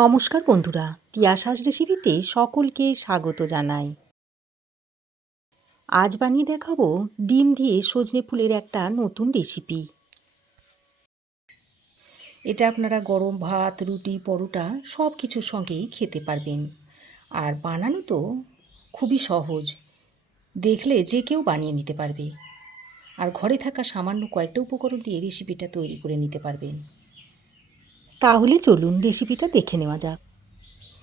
নমস্কার বন্ধুরা, তিয়াশাস রেসিপিতে সকলকে স্বাগত জানাই। আজ বানিয়ে দেখাবো ডিম দিয়ে সজনে ফুলের একটা নতুন রেসিপি। এটা আপনারা গরম ভাত, রুটি, পরোটা সব কিছুর সঙ্গেই খেতে পারবেন। আর বানানো তো খুবই সহজ, দেখলে যে কেউ বানিয়ে নিতে পারবে। আর ঘরে থাকা সামান্য কয়েকটা উপকরণ দিয়ে রেসিপিটা তৈরি করে নিতে পারবেন। তাহলে চলুন রেসিপিটা দেখে নেওয়া যাক।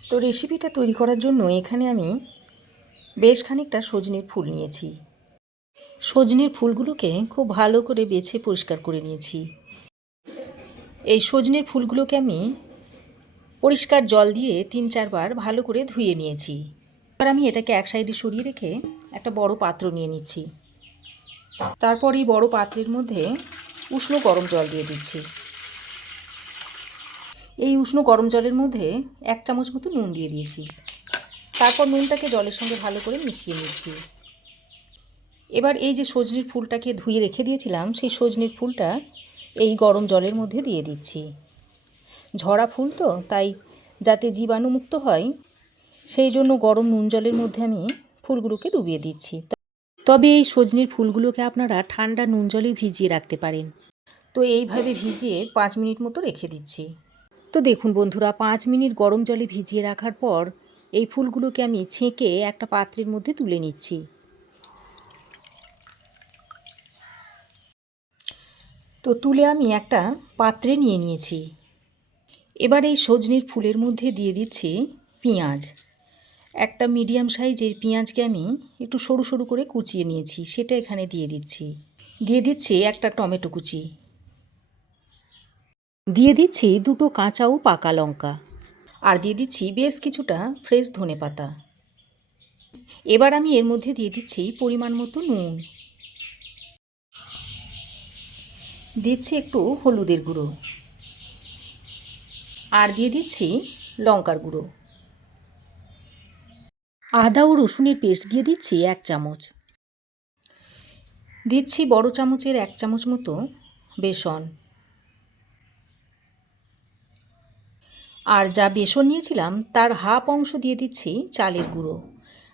তো রেসিপিটা তৈরি করার জন্য এখানে আমি বেশ খানিকটা সজনের ফুল নিয়েছি। সজনের ফুলগুলোকে খুব ভালো করে বেছে পরিষ্কার করে নিয়েছি। এই সজনের ফুলগুলোকে আমি পরিষ্কার জল দিয়ে ৩-৪ বার ভালো করে ধুয়ে নিয়েছি। এবার আমি এটাকে এক সাইডে সরিয়ে রেখে একটা বড় পাত্র নিয়ে নিচ্ছি। তারপর এই বড় পাত্রের মধ্যে উষ্ণ গরম জল দিয়ে দিচ্ছি। এই উষ্ণ গরম জলের মধ্যে 1 চামচ মতো নুন দিয়ে দিয়েছি। তারপর নুনটাকে জলের সঙ্গে ভালো করে মিশিয়ে নিচ্ছি। এবার এই যে সজনের ফুলটাকে ধুয়ে রেখে দিয়েছিলাম, সেই সজনের ফুলটা এই গরম জলের মধ্যে দিয়ে দিচ্ছি। ঝরা ফুল তো, তাই যাতে জীবাণুমুক্ত হয় সেই জন্য গরম নুন জলের মধ্যে আমি ফুলগুলোকে ডুবিয়ে দিচ্ছি। তবে এই সজনের ফুলগুলোকে আপনারা ঠান্ডা নুন জলে ভিজিয়ে রাখতে পারেন। তো এইভাবে ভিজিয়ে 5 মিনিট মতো রেখে দিচ্ছি। তো দেখুন বন্ধুরা, 5 মিনিট গরম জলে ভিজিয়ে রাখার পর এই ফুলগুলোকে আমি ছেঁকে একটা পাত্রের মধ্যে তুলে নিচ্ছি। তো তুলে আমি একটা পাত্রে নিয়ে নিয়েছি। এবার এই সজনের ফুলের মধ্যে দিয়ে দিচ্ছি পেঁয়াজ। একটা মিডিয়াম সাইজের পেঁয়াজকে আমি একটু সরু সরু করে কুচিয়ে নিয়েছি, সেটা এখানে দিয়ে দিচ্ছি। দিয়ে দিচ্ছি একটা টমেটো কুচি। দিয়ে দিচ্ছি 2টো কাঁচা ও পাকা লঙ্কা। আর দিয়ে দিচ্ছি বেশ কিছুটা ফ্রেশ ধনেপাতা। এবার আমি এর মধ্যে দিয়ে দিচ্ছি পরিমাণ মতো নুন। দিচ্ছি একটু হলুদের গুঁড়ো। আর দিয়ে দিচ্ছি লঙ্কার গুঁড়ো। আদা ও রসুনের পেস্ট দিয়ে দিচ্ছি 1 চামচ। দিচ্ছি বড় চামচের 1 চামচ মতো বেসন। আর যা বেসন নিয়েছিলাম তার হাফ অংশ দিয়ে দিচ্ছি চালের গুঁড়ো।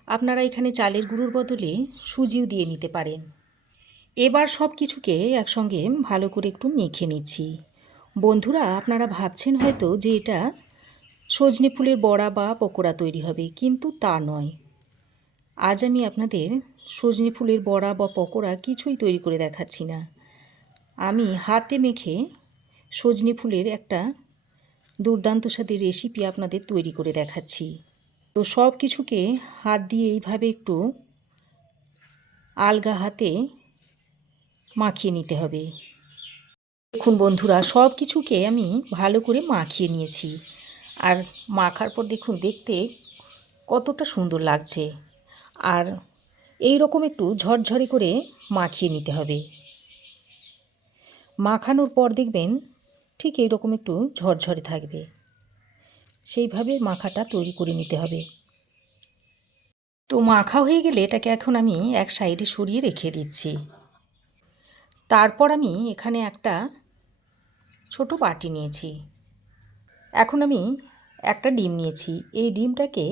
আপনারা এখানে চালের গুঁড়োর বদলে সুজিও দিয়ে নিতে পারেন। এবার সব কিছুকে একসঙ্গে ভালো করে একটু মেখে নিচ্ছি। বন্ধুরা, আপনারা ভাবছেন হয়তো যে এটা সজনে ফুলের বড়া বা পকোড়া তৈরি হবে, কিন্তু তা নয়। আজ আমি আপনাদের সজনে ফুলের বড়া বা পকোড়া কিছুই তৈরি করে দেখাচ্ছি না। আমি হাতে মেখে সজনে ফুলের একটা দুর্দান্ত স্বাদের রেসিপি আপনাদের তৈরি করে দেখাচ্ছি। তো সব কিছুকে হাত দিয়ে এইভাবে একটু আলগা হাতে মাখিয়ে নিতে হবে। দেখুন বন্ধুরা, সব কিছুকে আমি ভালো করে মাখিয়ে নিয়েছি। আর মাখার পর দেখুন দেখতে কতটা সুন্দর লাগছে। আর এই রকম একটু ঝরঝরে করে মাখিয়ে নিতে হবে। মাখানোর পর দেখবেন ঠিক এই রকম একটু ঝরঝরে থাকবে, সেইভাবে মাখাটা তৈরি করে নিতে হবে। তো মাখা হয়ে গেলে এটাকে এখন আমি এক সাইডে সরিয়ে রেখে দিচ্ছি। তারপর আমি এখানে একটা ছোট বাটি নিয়েছি। এখন আমি একটা ডিম নিয়েছি। এই ডিমটাকে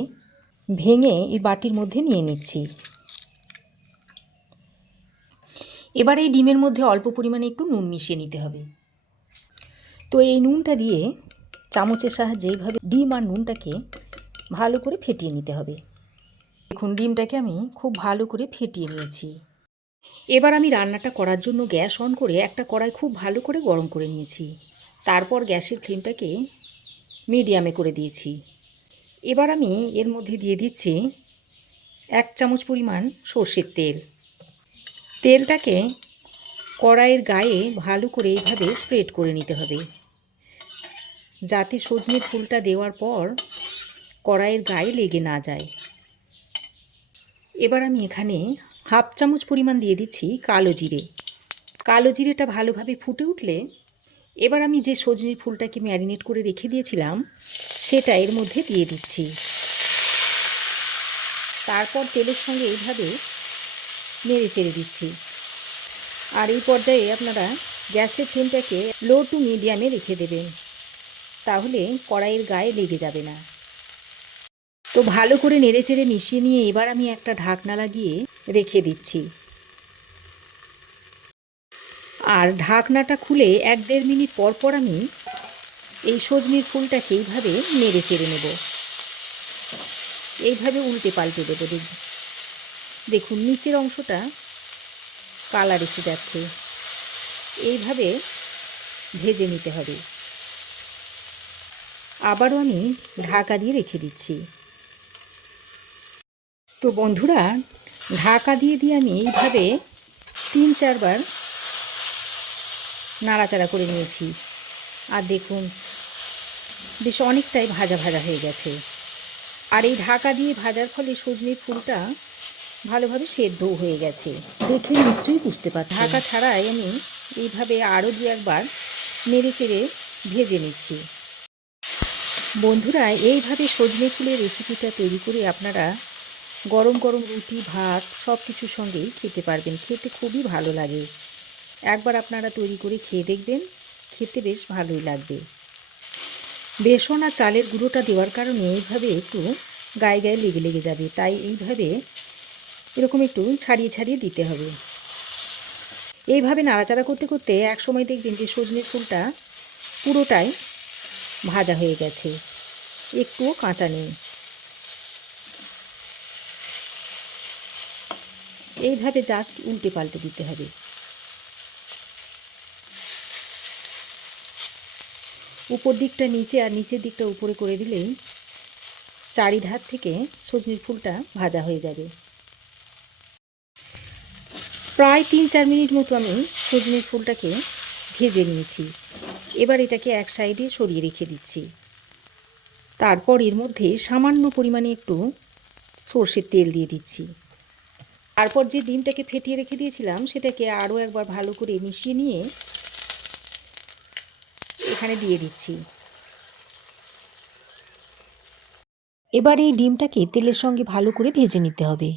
ভেঙে এই বাটির মধ্যে নিয়ে নিচ্ছি। এবার এই ডিমের মধ্যে অল্প পরিমাণে একটু নুন মিশিয়ে নিতে হবে। তো এই নুনটা দিয়ে চামচের সাহায্যে এইভাবে ডিম আর নুনটাকে ভালো করে ফেটিয়ে নিতে হবে। দেখুন ডিমটাকে আমি খুব ভালো করে ফেটিয়ে নিয়েছি। এবার আমি রান্নাটা করার জন্য গ্যাস অন করে একটা কড়াই খুব ভালো করে গরম করে নিয়েছি। তারপর গ্যাসের ফ্লেমটাকে মিডিয়ামে করে দিয়েছি। এবার আমি এর মধ্যে দিয়ে দিচ্ছি 1 চামচ পরিমাণ সর্ষের তেল। তেলটাকে কড়াইয়ের গায়ে ভালো করে এইভাবে স্প্রেড করে নিতে হবে, যাতে সজনের ফুলটা দেওয়ার পর কড়াইয়ের গায়ে লেগে না যায়। এবার আমি এখানে হাফ চামচ পরিমাণ দিয়ে দিচ্ছি কালো জিরে। কালো জিরেটা ভালোভাবে ফুটে উঠলে এবার আমি যে সজনের ফুলটাকে ম্যারিনেট করে রেখে দিয়েছিলাম সেটা এর মধ্যে দিয়ে দিচ্ছি। তারপর তেলের সঙ্গে এইভাবে নেড়ে চেড়ে দিচ্ছি। আর এই পর্যায়ে আপনারা গ্যাসের ফ্লেমটাকে লো টু মিডিয়ামে রেখে দেবেন। তাহলে কড়াইয়ের গায়ে লেগে যাবে না। তো ভালো করে নেড়েচেড়ে মিশিয়ে নিয়ে এবার আমি একটা ঢাকনা লাগিয়ে রেখে দিচ্ছি। আর ঢাকনাটা খুলে 1-1.5 মিনিট পর পর আমি এই সজনের ফুলটাকে এইভাবে নেড়ে চেড়ে নেব। এইভাবে উল্টে পাল্টে দেবো। দেখুন নিচের অংশটা কালার এসে যাচ্ছে, এইভাবে ভেজে নিতে হবে। আবারও আমি ঢাকা দিয়ে রেখে দিচ্ছি। তো বন্ধুরা, ঢাকা দিয়ে আমি এইভাবে 3-4 বার নাড়াচাড়া করে নিয়েছি। আর দেখুন বেশ অনেকটাই ভাজা ভাজা হয়ে গেছে। আর এই ঢাকা দিয়ে ভাজার ফলে সজনের ফুলটা ভালোভাবে সেদ্ধও হয়ে গেছে, দেখে নিশ্চয়ই বুঝতে পারছি। ঢাকা ছাড়াই আমি এইভাবে আরও 2-1 বার নেড়ে চেড়ে ভেজে নিচ্ছি। বন্ধুরা, এইভাবে সজনে ফুলের রেসিপিটা তৈরি করে আপনারা গরম গরম রুটি, ভাত সব কিছুর সঙ্গেই খেতে পারবেন। খেতে খুবই ভালো লাগে। একবার আপনারা তৈরি করে খেয়ে দেখবেন, খেতে বেশ ভালোই লাগবে। বেসন আর চালের গুঁড়োটা দেওয়ার কারণে এইভাবে একটু গায়ে গায়ে লেগে লেগে যাবে, তাই এইভাবে এরকম একটু ছাড়িয়ে ছাড়িয়ে দিতে হবে। এইভাবে নাড়াচাড়া করতে করতে এক সময় দেখবেন যে সজনের ফুলটা পুরোটাই ভাজা হয়ে গেছে, একটুও কাঁচা নেই। এইভাবে জাস্ট উল্টে পাল্টে দিতে হবে। উপর দিকটা নিচে আর নিচের দিকটা উপরে করে দিলেই চারিধার থেকে সজনের ফুলটা ভাজা হয়ে যাবে। প্রায় 3-4 মিনিট মতো আমি সজনের ফুলটাকে ভেজে নিয়েছি। এবার এটাকে এক সাইডে সরিয়ে রেখে দিচ্ছি। তারপর এর মধ্যে সামান্য পরিমাণে একটু সর্ষের তেল দিয়ে দিচ্ছি। তারপর যে ডিমটাকে ফেটিয়ে রেখে দিয়েছিলাম সেটাকে আরও একবার ভালো করে মিশিয়ে নিয়ে এখানে দিয়ে দিচ্ছি। এবার এই ডিমটাকে তেলের সঙ্গে ভালো করে ভেজে নিতে হবে।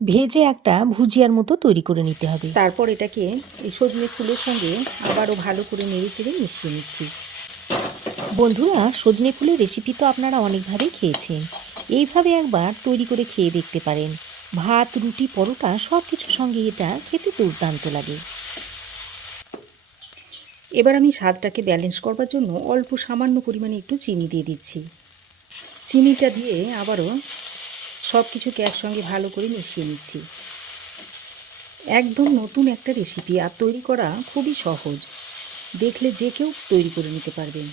ভেজে একটা ভুজিয়ার মতো তৈরি করে নিতে হবে। তারপর এটাকে এই সজনে ফুলের সঙ্গে আবারও ভালো করে নেড়ে চেড়ে মিশিয়ে নিচ্ছি। বন্ধুরা, সজনে ফুলের রেসিপি তো আপনারা অনেকভাবেই খেয়েছেন। এইভাবে একবার তৈরি করে খেয়ে দেখতে পারেন। ভাত, রুটি, পরোটা সব কিছুর সঙ্গে এটা খেতে দুর্দান্ত লাগে। এবার আমি স্বাদটাকে ব্যালেন্স করবার জন্য অল্প সামান্য পরিমাণে একটু চিনি দিয়ে দিচ্ছি। চিনিটা দিয়ে আবারও সব কিছুকে একসঙ্গে ভালো করে মিশিয়ে নিচ্ছি। একদম নতুন একটা রেসিপি, আর তৈরি করা খুবই সহজ। দেখলে যে কেউ তৈরি করে নিতে পারবেন।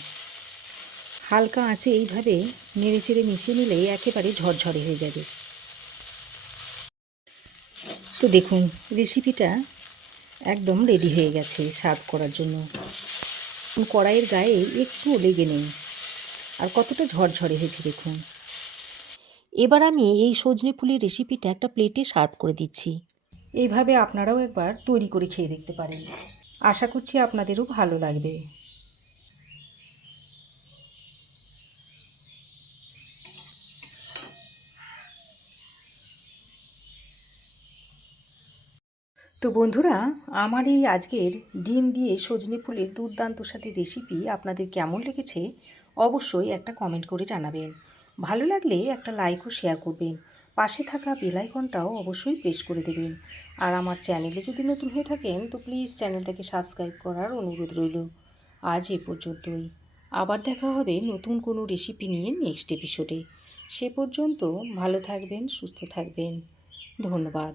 হালকা আঁচে এইভাবে নেড়ে চেড়ে মিশিয়ে নিলেই একেবারে ঝরঝরে হয়ে যাবে। তো দেখুন রেসিপিটা একদম রেডি হয়ে গেছে সার্ভ করার জন্য। কড়াইয়ের গায়ে একটুও লেগে নেই, আর কতটা ঝরঝরে হয়েছে দেখুন। এবার আমি এই সজনে ফুলের রেসিপিটা একটা প্লেটে সার্ভ করে দিচ্ছি। এইভাবে আপনারাও একবার তৈরি করে খেয়ে দেখতে পারেন। আশা করছি আপনাদেরও ভালো লাগবে। তো বন্ধুরা, আমার এই আজকের ডিম দিয়ে সজনে ফুলের দুর্দান্ত স্বাদের রেসিপি আপনাদের কেমন লেগেছে অবশ্যই একটা কমেন্ট করে জানাবেন। ভালো লাগলে একটা লাইক ও শেয়ার করবেন। পাশে থাকা বেল আইকনটাও অবশ্যই প্রেস করে দেবেন। আর আমার চ্যানেলে যদি নতুন হয়ে থাকেন তো প্লিজ চ্যানেলটাকে সাবস্ক্রাইব করার অনুরোধ রইল। আজ এ পর্যন্তই। আবার দেখা হবে নতুন কোনো রেসিপি নিয়ে নেক্সট এপিসোডে। সে পর্যন্ত ভালো থাকবেন, সুস্থ থাকবেন। ধন্যবাদ।